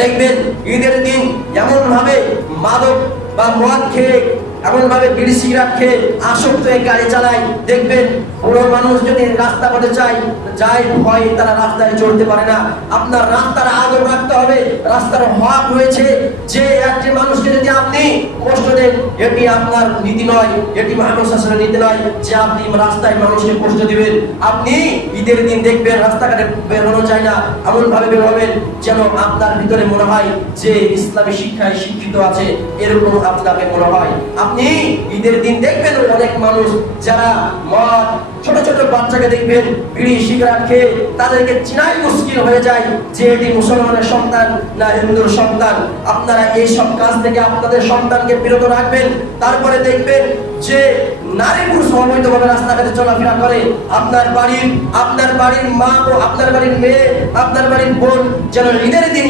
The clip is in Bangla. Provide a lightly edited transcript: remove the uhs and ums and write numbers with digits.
দেখবেন ঈদের দিন এমন ভাবে মাদক বা মদ খেয়ে, এমন ভাবে বিড়ি সিগারেট খেয়ে আসক্ত হয়ে গাড়ি চালায়, দেখবেন পুরো মানুষ যদি রাস্তা পথে যায় ভয় তারা রাস্তায় চলতে পারে না। আপনার রাস্তার আদব রাখতে হবে, রাস্তার হক রয়েছে যে একটি মানুষকে যদি আপনি কষ্ট দেন, এটি আপনার নীতি নয়, এটি মানুষ আসলে নীতি নয় যে আপনি রাস্তায় মানুষকে কষ্ট দিবেন। আপনি ঈদের দিন দেখবেন রাস্তাঘাটে বেরোনো যায় না, এমন ভাবে বের হবেন যেন আপনার ভিতরে মনে হয় যে ইসলামী শিক্ষায় শিক্ষিত আছে, এরকম আপনাকে মনে হয়। আপনি ঈদের দিন দেখবেন অনেক মানুষ যারা মদ, ছোট ছোট বাচ্চাকে দেখবেন বিড়ি সিগারেট খেয়ে, তাদেরকে চিনাই মুশকিল হয়ে যায় যে এটি মুসলমানের সন্তান না হিন্দুর সন্তান। আপনারা এই সব কাজ থেকে আপনাদের সন্তানকে বিরত রাখবেন। তারপরে দেখবেন যে নারী পুরুষ অবৈধভাবে রাস্তাঘাটে চলাফেরা করে, আপনার বাড়ির মা ও আপনার বাড়ির মেয়ে, আপনার বাড়ির বোন যেন ঈদের দিন